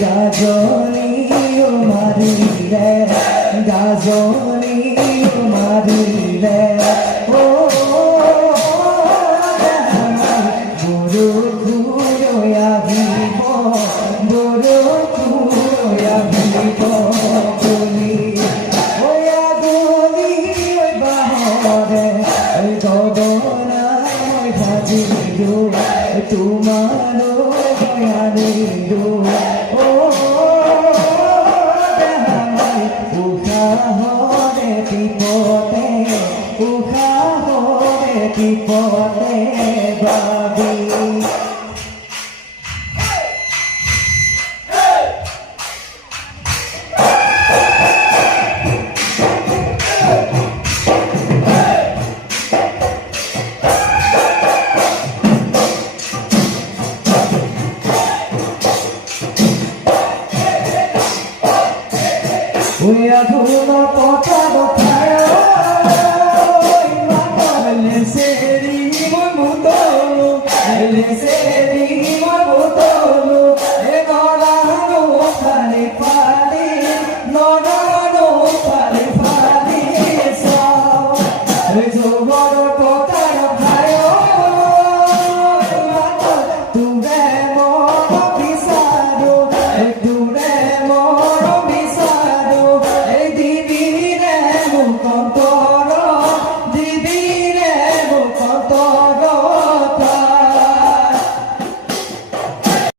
গাজনি মারিলে গাজনি মারিলে ও বড় খুঁড়য়া ভিব বড় খুঁড়য়া ভিব তুমি ওয়া গলি ওই বাহরে ওই গগনা ওই ভাজিলো তোমার ভয়ানিলো বিপদে বাবি We are going up on top of fire. Let's say